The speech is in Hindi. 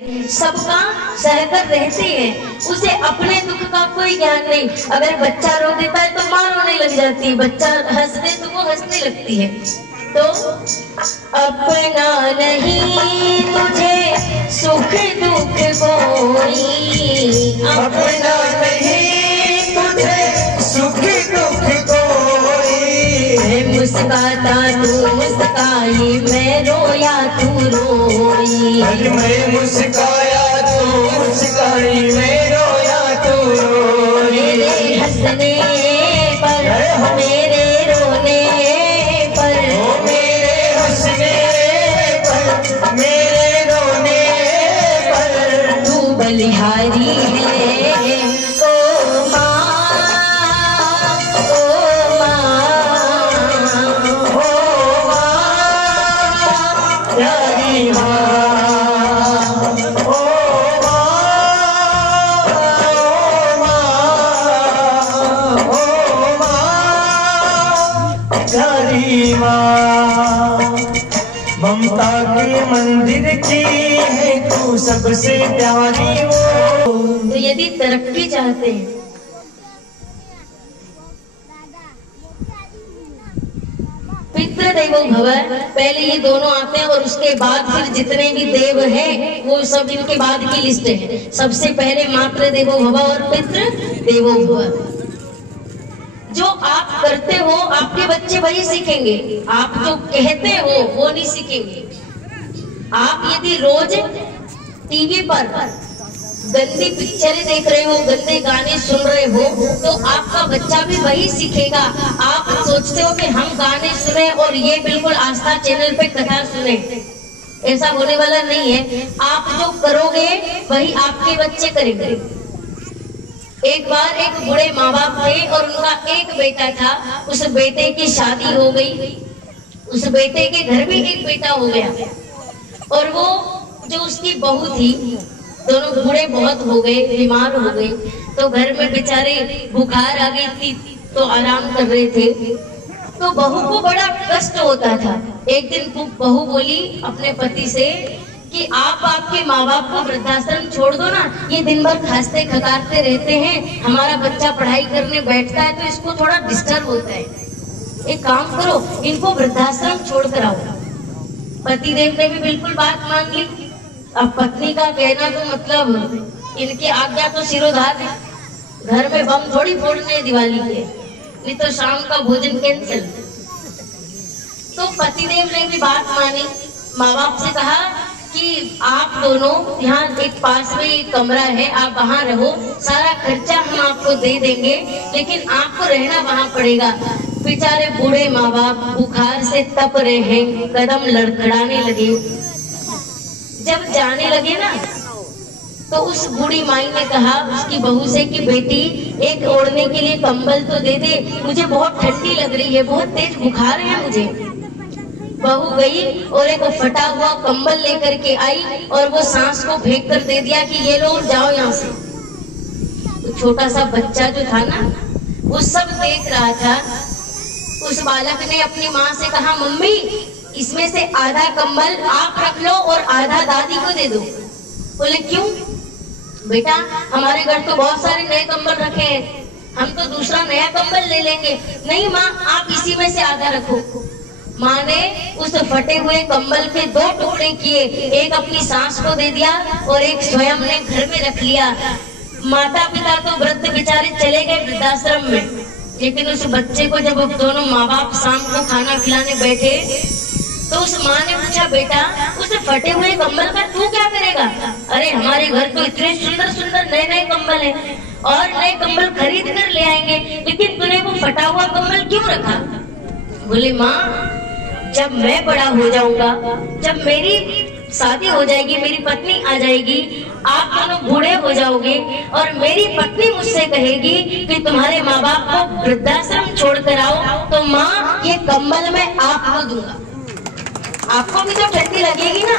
सबका सहकर रहते हैं, उसे अपने दुख का कोई ज्ञान नहीं। अगर बच्चा रो देता है तो माँ रोने लग जाती है, बच्चा हंस दे तो वो हंसने लगती है। तो अपना नहीं तुझे सुख दुख कोई, अपना नहीं तुझे सुख दुख कोई। मैं मुस्काता तू मुस्काई, मैं रोया तू रोई। मैं मुस्काया तू मुस्काई, मैं रोया तू रोई। मेरे हंसने पर मेरे रोने पर, मेरे हंसने पर मेरे रोने पर तू बलिहारी है ओ माँ, ओ माँ, ओ माँ प्यारी माँ, ममता के मंदिर की है तू सबसे प्यारी वो। तो यदि तरक्की चाहते हैं, पितृ देवो भव, पहले ये दोनों आते हैं और उसके बाद फिर जितने भी देव हैं वो सब इनके बाद की लिस्ट है। सबसे पहले मातृ देवो भव और पितृ देवो भव। जो आप करते हो आपके बच्चे वही सीखेंगे, आप जो कहते हो वो नहीं सीखेंगे। आप यदि रोज टीवी पर गंदी पिक्चरें देख रहे हो, गंदे गाने सुन रहे हो, तो आपका बच्चा भी वही सीखेगा। आप सोचते हो कि हम गाने सुने और ये बिल्कुल आस्था चैनल पे कथा सुने, ऐसा होने वाला नहीं है। आप जो करोगे वही आपके बच्चे करेंगे। एक बार एक बूढ़े माँ बाप थे और उनका एक बेटा था। उस बेटे की शादी हो गई, उस बेटे के घर भी एक बेटा हो गया, और वो जो उसकी बहू थी, दोनों बूढ़े बहुत हो गए, बीमार हो गए। तो घर में बेचारे बुखार आ गई थी तो आराम कर रहे थे। तो बहू को बड़ा कष्ट होता था। एक दिन बहू बोली अपने पति से कि आप आपके माँ बाप को वृद्धाश्रम छोड़ दो ना, ये दिन भर खांसते खकारते रहते हैं, हमारा बच्चा पढ़ाई करने बैठता है तो इसको थोड़ा डिस्टर्ब होता है, एक काम करो इनको वृद्धाश्रम छोड़ कर आओ। पतिदेव ने भी बिल्कुल बात मान ली। अब पत्नी का कहना तो मतलब इनकी आज्ञा तो सिरोधार है, घर में बम थोड़ी फोड़ने दिवाली के, नहीं तो शाम का भोजन कैंसिल। तो पतिदेव ने भी बात मानी, माँ बाप से कहा कि आप दोनों यहाँ एक पास में एक कमरा है, आप वहाँ रहो, सारा खर्चा हम आपको दे देंगे, लेकिन आपको रहना वहाँ पड़ेगा। बेचारे बूढ़े माँ बाप बुखार से तप रहे हैं, कदम लड़खड़ाने लगे। जब जाने लगे ना तो उस बूढ़ी माई ने कहा उसकी बहू से कि बेटी एक ओढ़ने के लिए कंबल तो दे दे, मुझे बहुत ठंडी लग रही है, बहुत तेज बुखार है मुझे। बहू गई और एक फटा हुआ कंबल लेकर के आई और वो सांस को फेंक कर दे दिया कि ये लो जाओ यहाँ से। तो छोटा सा बच्चा जो था ना वो सब देख रहा था। उस बालक ने अपनी माँ से कहा मम्मी इसमें से आधा कंबल आप रख लो और आधा दादी को दे दो। बोले क्यों बेटा, हमारे घर तो बहुत सारे नए कंबल रखे हैं, हम तो दूसरा नया कंबल ले लेंगे। नहीं माँ आप इसी में से आधा रखो। माँ ने उस फटे हुए कंबल के दो टुकड़े किए, एक अपनी सास को दे दिया और एक स्वयं ने घर में रख लिया। माता पिता तो वृद्ध बेचारे चले गए वृद्धाश्रम में, लेकिन उस बच्चे को जब दोनों माँ बाप शाम को खाना खिलाने बैठे तो उस माँ ने पूछा बेटा उस फटे हुए कंबल का तू क्या करेगा? अरे हमारे घर तो इतने सुंदर सुंदर नए नए कंबल हैं और नए कंबल खरीद कर ले आएंगे, लेकिन तूने वो फटा हुआ कंबल क्यों रखा? बोले माँ जब मैं बड़ा हो जाऊंगा, जब मेरी शादी हो जाएगी, मेरी पत्नी आ जाएगी, आप दोनों बूढ़े हो जाओगे और मेरी पत्नी मुझसे कहेगी कि तुम्हारे माँ बाप को वृद्धाश्रम छोड़ कर आओ, तो माँ ये कंबल मैं आपको दूंगा। आपको भी तो ठंडी लगेगी ना।